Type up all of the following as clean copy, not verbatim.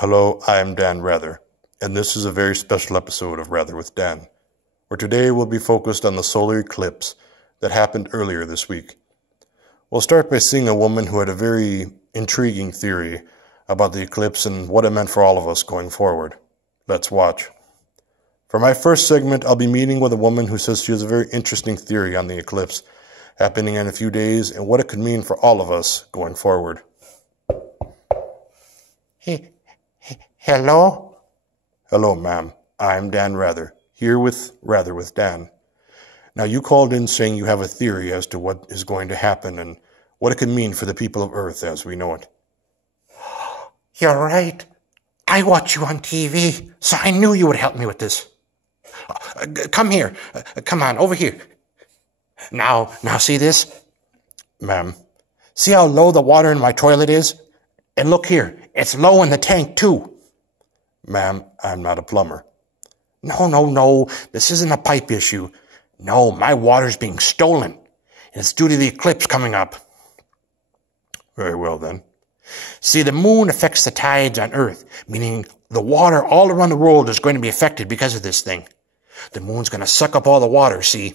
Hello, I'm Dan Rather, and this is a very special episode of Rather with Dan, where today we'll be focused on the solar eclipse that happened earlier this week. We'll start by seeing a woman who had a very intriguing theory about the eclipse and what it meant for all of us going forward. Let's watch. For my first segment, I'll be meeting with a woman who says she has a very interesting theory on the eclipse happening in a few days and what it could mean for all of us going forward. Hello? Hello, ma'am. I'm Dan Rather, here with Rather with Dan. Now, you called in saying you have a theory as to what is going to happen and what it could mean for the people of Earth as we know it. You're right. I watch you on TV, so I knew you would help me with this. Come here. Come on, over here. Now see this? Ma'am. See how low the water in my toilet is? And look here, it's low in the tank too. Ma'am, I'm not a plumber. No. This isn't a pipe issue. No, my water's being stolen. And it's due to the eclipse coming up. Very well, then. See, the moon affects the tides on Earth, meaning the water all around the world is going to be affected because of this thing. The moon's going to suck up all the water, see?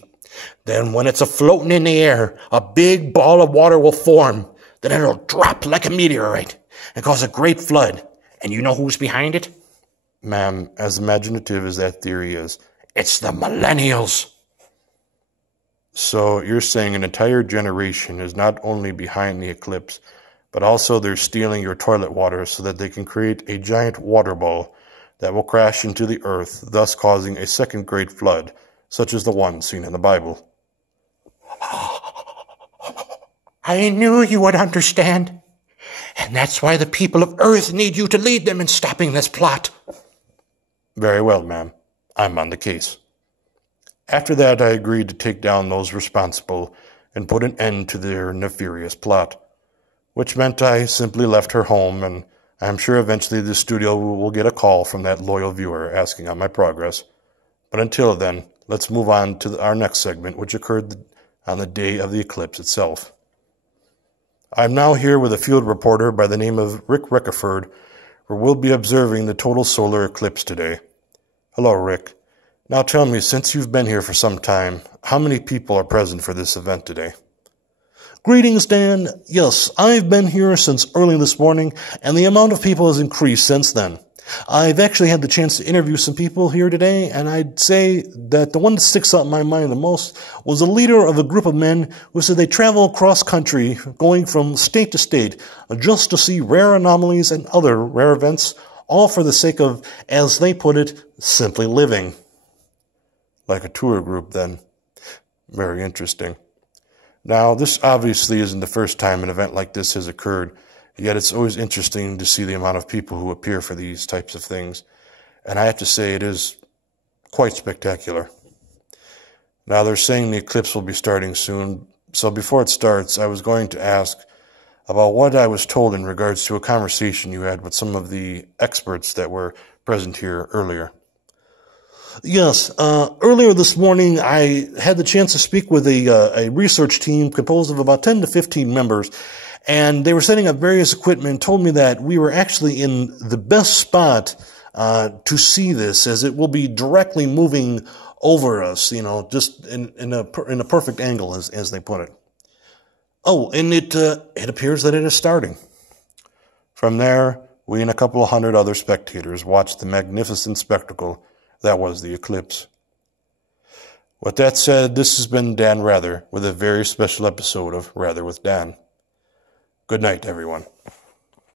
Then when it's floating in the air, a big ball of water will form. Then it'll drop like a meteorite and cause a great flood. And you know who's behind it? Ma'am, as imaginative as that theory is, it's the millennials. So you're saying an entire generation is not only behind the eclipse, but also they're stealing your toilet water so that they can create a giant water ball that will crash into the earth, thus causing a second great flood, such as the one seen in the Bible. I knew you would understand. And that's why the people of Earth need you to lead them in stopping this plot. Very well, ma'am. I'm on the case. After that, I agreed to take down those responsible and put an end to their nefarious plot, which meant I simply left her home, and I'm sure eventually the studio will get a call from that loyal viewer asking on my progress. But until then, let's move on to our next segment, which occurred on the day of the eclipse itself. I'm now here with a field reporter by the name of Rick Rickeford, where we'll be observing the total solar eclipse today. Hello, Rick. Now tell me, since you've been here for some time, how many people are present for this event today? Greetings, Dan. Yes, I've been here since early this morning, and the amount of people has increased since then. I've actually had the chance to interview some people here today, and I'd say that the one that sticks out in my mind the most was a leader of a group of men who said they travel across country, going from state to state, just to see rare anomalies and other rare events, all for the sake of, as they put it, simply living. Like a tour group, then. Very interesting. Now, this obviously isn't the first time an event like this has occurred, yet it's always interesting to see the amount of people who appear for these types of things, and I have to say it is quite spectacular. Now, they're saying the eclipse will be starting soon, so before it starts, I was going to ask about what I was told in regards to a conversation you had with some of the experts that were present here earlier. Yes, earlier this morning I had the chance to speak with a research team composed of about 10 to 15 members, and they were setting up various equipment and told me that we were actually in the best spot to see this, as it will be directly moving over us, just in a perfect angle, as they put it. Oh, and it appears that it is starting. From there, we and a couple of hundred other spectators watched the magnificent spectacle that was the eclipse. With that said, this has been Dan Rather with a very special episode of Rather with Dan. Good night, everyone.